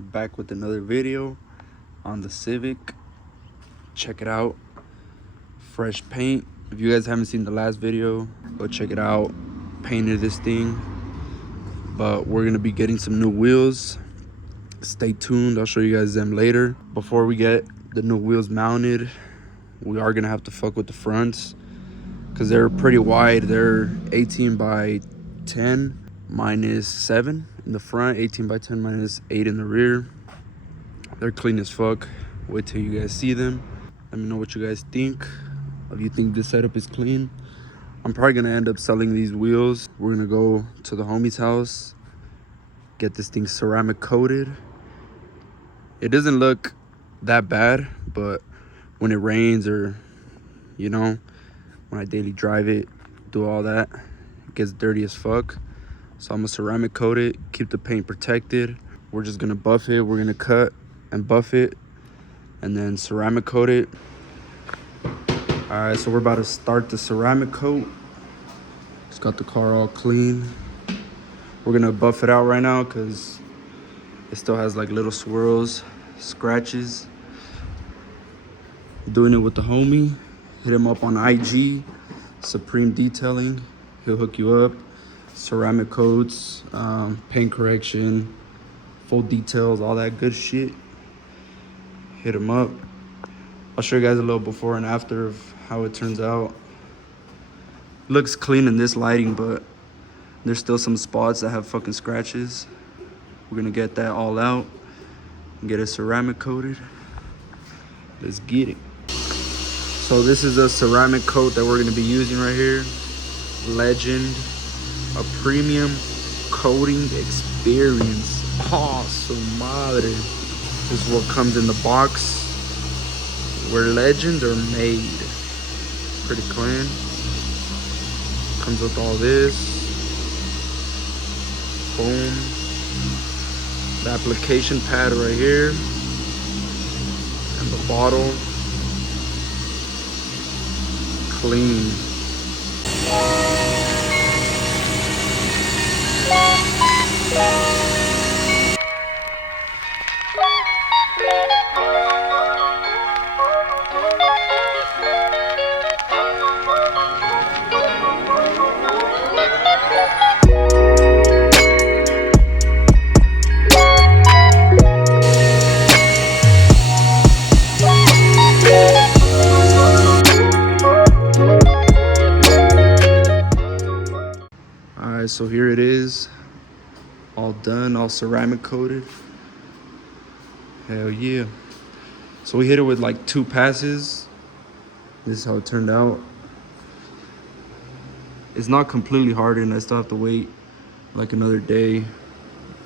Back with another video on the Civic. Check it out. Fresh paint. If you guys haven't seen the last video, go check it out. Painted this thing, but we're gonna be getting some new wheels. Stay tuned, I'll show you guys them later. Before we get the new wheels mounted, we are gonna have to fuck with the fronts because they're pretty wide. They're 18 by 10 minus 7 in the front, 18 by 10 minus 8 in the rear. They're clean as fuck. Wait till you guys see them. Let me know what you guys think. If you think this setup is clean, I'm probably gonna end up selling these wheels. We're gonna go to the homie's house, get this thing ceramic coated. It doesn't look that bad, but when it rains or, you know, when I daily drive it, do all that, it gets dirty as fuck. So I'm gonna ceramic coat it, keep the paint protected. We're just gonna buff it. We're gonna cut and buff it and then ceramic coat it. All right, so we're about to start the ceramic coat. Just got the car all clean. We're gonna buff it out right now because it still has like little swirls, scratches. Doing it with the homie. Hit him up on IG, Supreme Detailing. He'll hook you up. Ceramic coats, paint correction, full details, all that good shit. Hit him up. I'll show you guys a little before and after of how it turns out. Looks clean in this lighting, but there's still some spots that have fucking scratches. We're gonna get that all out and get it ceramic coated. Let's get it. So this is a ceramic coat that we're gonna be using right here. Legend, a premium coating experience. Oh, su madre. This is what comes in the box. Where legends are made. Pretty clean. Comes with all this. Boom. The application pad right here. And the bottle. Clean. Alright, so here it is. All done, all ceramic coated. Hell yeah. So we hit it with like 2 passes. This is how it turned out. It's not completely hardened. I still have to wait like another day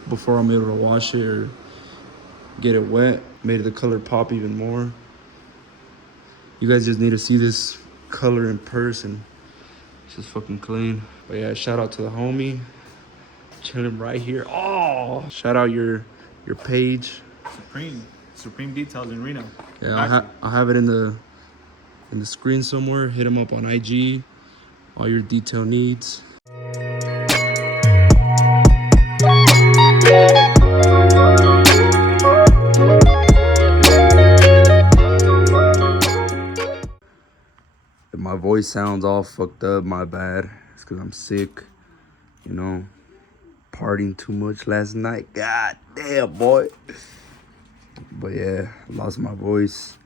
before I'm able to wash it or get it wet. Made the color pop even more. You guys just need to see this color in person. It's just fucking clean. But yeah, shout out to the homie. Chilling right here. Oh, shout out your page. Supreme Details in Reno. Yeah, I'll have it in the screen somewhere. Hit him up on IG. All your detail needs. If my voice sounds all fucked up, my bad. It's because I'm sick, you know, partying too much last night. God damn, boy. But yeah, lost my voice.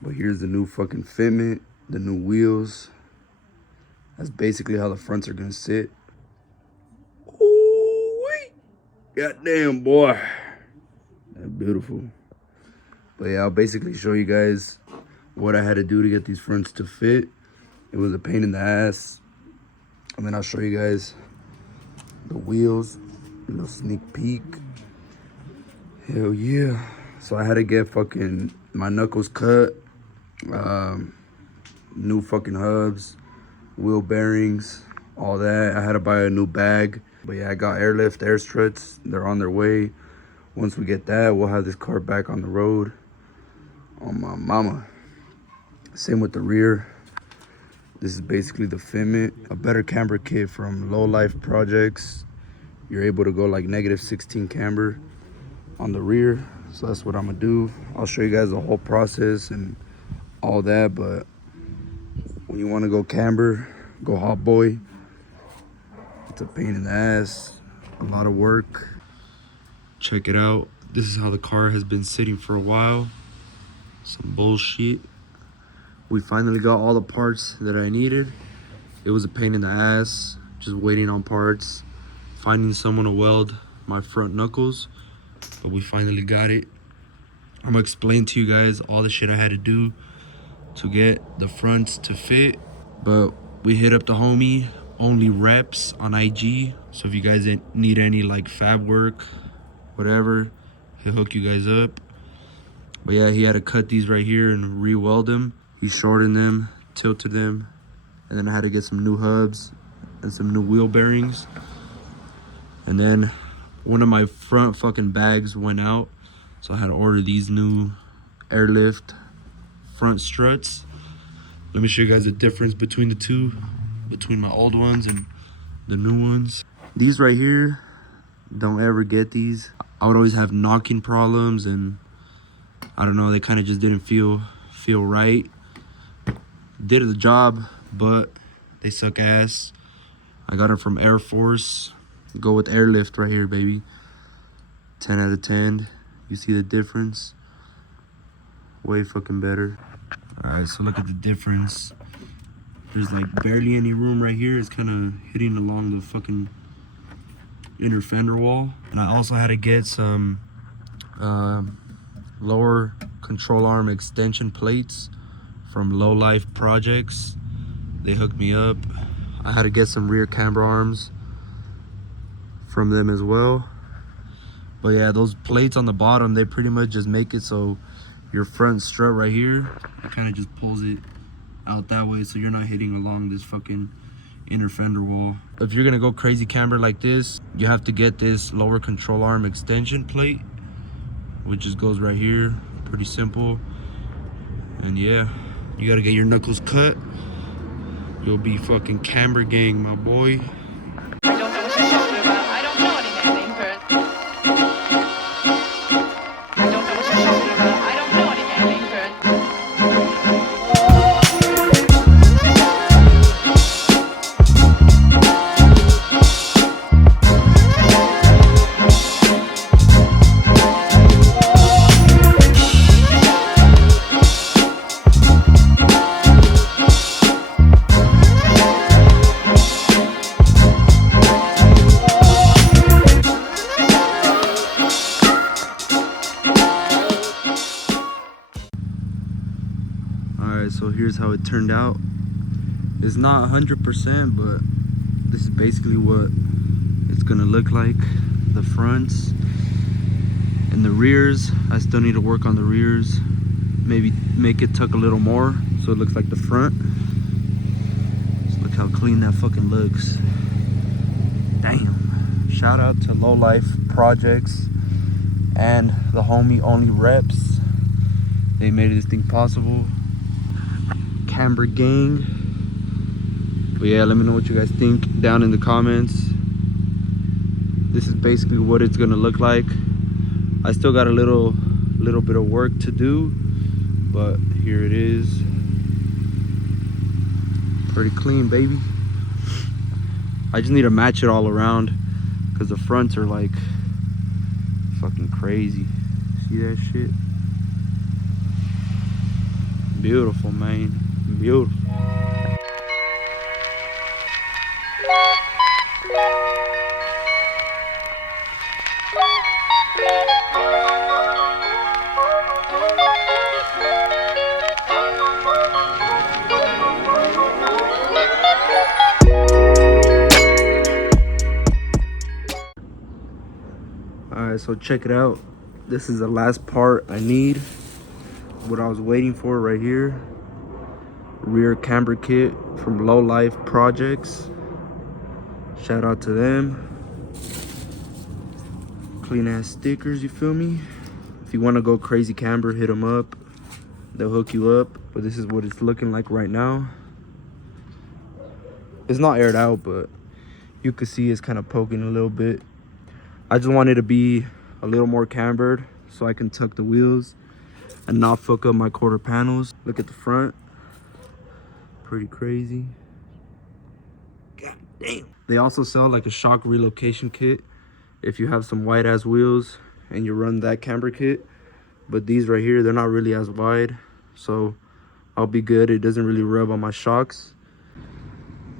But here's the new fucking fitment, the new wheels. That's basically how the fronts are gonna sit. Ooh-wee. Goddamn, boy. That's beautiful. But yeah, I'll basically show you guys what I had to do to get these fronts to fit. It was a pain in the ass. And then I'll show you guys the wheels, a little sneak peek. Hell yeah. So I had to get fucking my knuckles cut, new fucking hubs, wheel bearings, all that. I had to buy a new bag. But yeah, I got airlift, air struts. They're on their way. Once we get that, we'll have this car back on the road. On my mama. Same with the rear. This is basically the fitment, a better camber kit from Low Life Projects. You're able to go like -16 camber on the rear. So that's what I'm gonna do. I'll show you guys the whole process and all that, but when you want to go camber, go hot boy, it's a pain in the ass, a lot of work. Check it out. This is how the car has been sitting for a while. Some bullshit. We finally got all the parts that I needed. It was a pain in the ass, just waiting on parts, finding someone to weld my front knuckles, but we finally got it. I'm gonna explain to you guys all the shit I had to do to get the fronts to fit, but we hit up the homie Only Reps on IG. So if you guys need any like fab work, whatever, he'll hook you guys up. But yeah, he had to cut these right here and re-weld them. He shortened them, tilted them, and then I had to get some new hubs and some new wheel bearings. And then one of my front fucking bags went out, so I had to order these new airlift front struts. Let me show you guys the difference between the two, between my old ones and the new ones. These right here, don't ever get these. I would always have knocking problems, and I don't know, they kind of just didn't feel right. Did the job, but they suck ass. I got them from Air Force. Go with airlift right here, baby. 10 out of 10. You see the difference? Way fucking better. All right, so look at the difference. There's like barely any room right here. It's kind of hitting along the fucking inner fender wall. And I also had to get some lower control arm extension plates from Low Life Projects. They hooked me up. I had to get some rear camber arms from them as well. But yeah, those plates on the bottom, they pretty much just make it so your front strut right here, it kind of just pulls it out that way, so you're not hitting along this fucking inner fender wall. If you're gonna go crazy camber like this, you have to get this lower control arm extension plate, which just goes right here. Pretty simple. And yeah, you gotta get your knuckles cut. You'll be fucking camber gang, my boy. I don't know what you're talking about. I don't know any man named Kurt. I don't know what you're talking about. I don't know any man named Kurt. Alright, so here's how it turned out. It's not 100%, but this is basically what it's gonna look like. The fronts and the rears, I still need to work on the rears. Maybe make it tuck a little more so it looks like the front. Just look how clean that fucking looks. Damn. Shout out to Low Life Projects and the homie Only Reps. They made this thing possible. CAMBERGANG. But yeah, let me know what you guys think down in the comments. This is basically what it's gonna look like. I still got a little bit of work to do, but here it is. Pretty clean, baby. I just need to match it all around because the fronts are like fucking crazy. See that shit? Beautiful, man. Beautiful. Alright, so check it out. This is the last part I need. What I was waiting for right here. Rear camber kit from Low Life Projects. Shout out to them. Clean ass stickers, you feel me? If you want to go crazy camber, hit them up. They'll hook you up. But this is what it's looking like right now. It's not aired out, but you can see it's kind of poking a little bit. I just wanted to be a little more cambered so I can tuck the wheels and not fuck up my quarter panels. Look at the front. Pretty crazy. God damn. They also sell like a shock relocation kit if you have some wide ass wheels and you run that camber kit. But these right here, they're not really as wide, so I'll be good. It doesn't really rub on my shocks.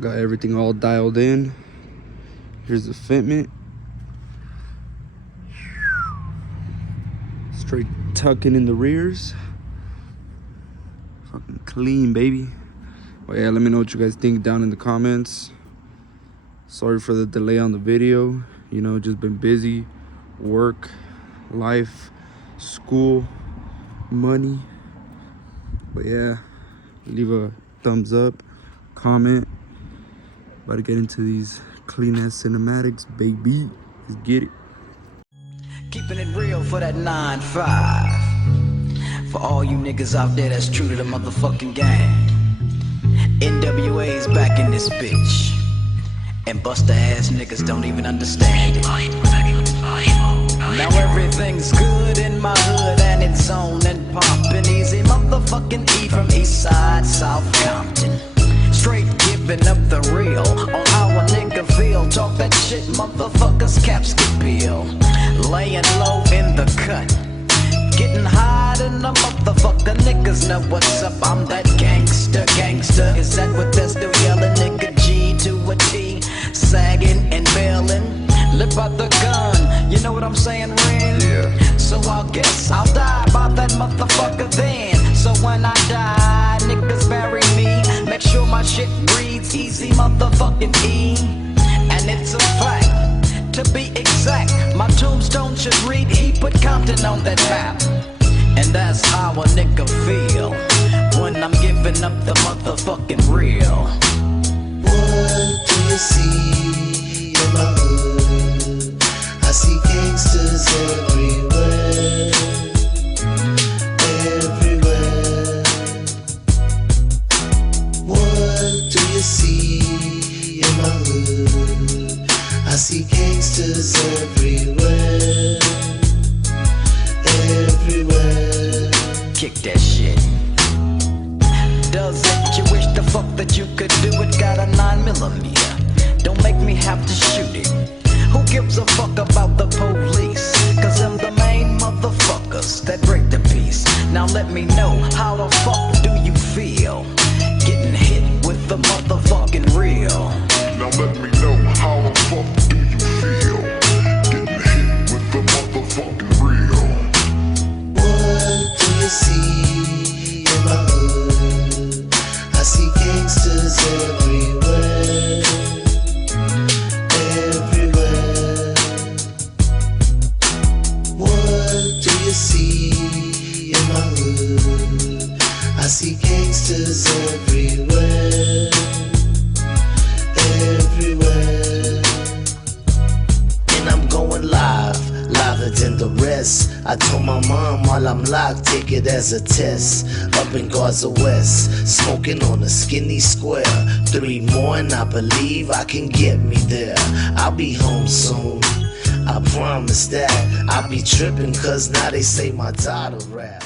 Got everything all dialed in. Here's the fitment. Straight tucking in the rears. Fucking clean, baby. Well, yeah, let me know what you guys think down in the comments. Sorry for the delay on the video. You know, just been busy. Work, life, school, money. But yeah, leave a thumbs up, comment. About to get into these Cleanest cinematics, baby. Let's get it. Keeping it real for that 9-5. For all you niggas out there that's true to the motherfucking gang. NWA's back in this bitch. And buster ass niggas don't even understand it. Now everything's good in my hood and it's on and poppin'. Easy motherfucking E from East Side, South Compton. Straight giving up the real on how a nigga feel. Talk that shit, motherfuckers, caps get peeled. Laying low in the cut, getting high in the motherfucker. Niggas know what's up, I'm that gangster. Is that what they're still yelling? Nigga G to a T, sagging and bailing. Lip out the gun, you know what I'm saying, Ren? Yeah. So I guess I'll die by that motherfucker then. So when I die, niggas bury me. Make sure my shit breathes easy motherfucking E. And it's a fact, to be exact, my tombstone should read he put Compton on that map. And that's how a nigga feel when I'm giving up the motherfucking real. What do you see in my hood? I see gangsters everywhere. Everywhere. What do you see in my hood? I see gangsters everywhere. Everywhere. Kick that shit. Does it? You wish the fuck that you could do it? Got a 9mm. Don't make me have to shoot it. Who gives a fuck about the police? Cause them the main motherfuckers that break the peace. Now let me know, how the fuck do you feel getting hit with the motherfucking real? Now let me know, how the fuck do you feel getting hit with the motherfucking real? What do you see in my hood? I see gangsters everywhere. Everywhere. What do you see in my hood? I see gangsters everywhere. Everywhere. And I'm going live, liver than the rest. I told my mom while I'm locked, take it as a test. Up in Gaza West, smoking on a skinny square. 3 more and I believe I can get me there. I'll be home soon, I promise that. I'll be tripping cause now they say my daughter rap.